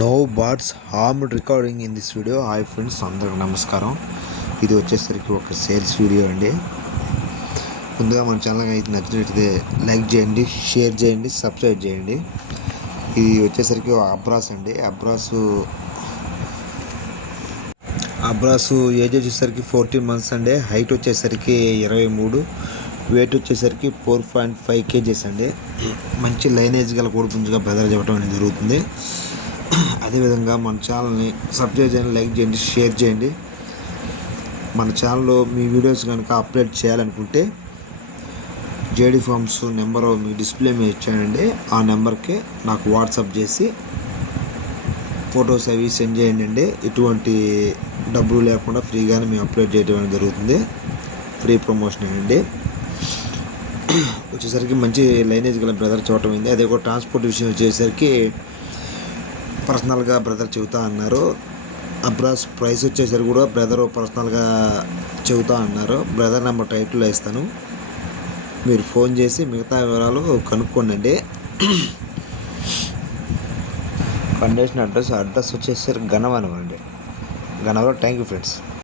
No bots harmed recording in this video. Hi friends, అందరికి నమస్కారం. ఇది వచ్చేసరికి ఒక సేల్స్ వీడియో అండి. ముందుగా మన ఛానల్ అయితే నచ్చినట్లయితే లైక్ చేయండి, షేర్ చేయండి, సబ్స్క్రైబ్ చేయండి. ఇది వచ్చేసరికి అబ్రాస్ అండి. అబ్రాసు ఏజ్ వచ్చేసరికి 14 months అండి. హైట్ వచ్చేసరికి 23, వెయిట్ వచ్చేసరికి 4.5 kgs అండి. మంచి లైనేజ్ గల కోడిపుంజుగా బెదర్ చెప్పడం అనేది జరుగుతుంది. అదేవిధంగా మన ఛానల్ని సబ్స్క్రైబ్ చేయండి, లైక్ చేయండి, షేర్ చేయండి. మన ఛానల్లో మీ వీడియోస్ కనుక అప్లోడ్ చేయాలనుకుంటే జేడీ ఫార్మ్స్ నెంబరు మీకు డిస్ప్లే మీద ఇచ్చానండి. ఆ నెంబర్కి నాకు వాట్సాప్ చేసి ఫొటోస్ అవి సెండ్ చేయండి అండి. ఎటువంటి డబ్బులు లేకుండా ఫ్రీగానే మేము అప్లోడ్ చేయడం అనేది జరుగుతుంది. ఫ్రీ ప్రమోషన్ అండి. వచ్చేసరికి మంచి లైనేజ్ గల బ్రదర్ చూడటం అయింది. అదే కూడా ట్రాన్స్పోర్ట్ విషయం వచ్చేసరికి పర్సనల్గా బ్రదర్ చెబుతా అన్నారు. అబ్రాస్ ప్రైస్ వచ్చేసరికి కూడా బ్రదర్ పర్సనల్గా చెబుతా అన్నారు. బ్రదర్ నెంబర్ టైటిల్లో ఇస్తాను, మీరు ఫోన్ చేసి మిగతా వివరాలు కనుక్కోండి. కండిషన్ అడ్రస్ వచ్చేసరికి గన్నవరం అండి. గన్నవరం. Thank you friends.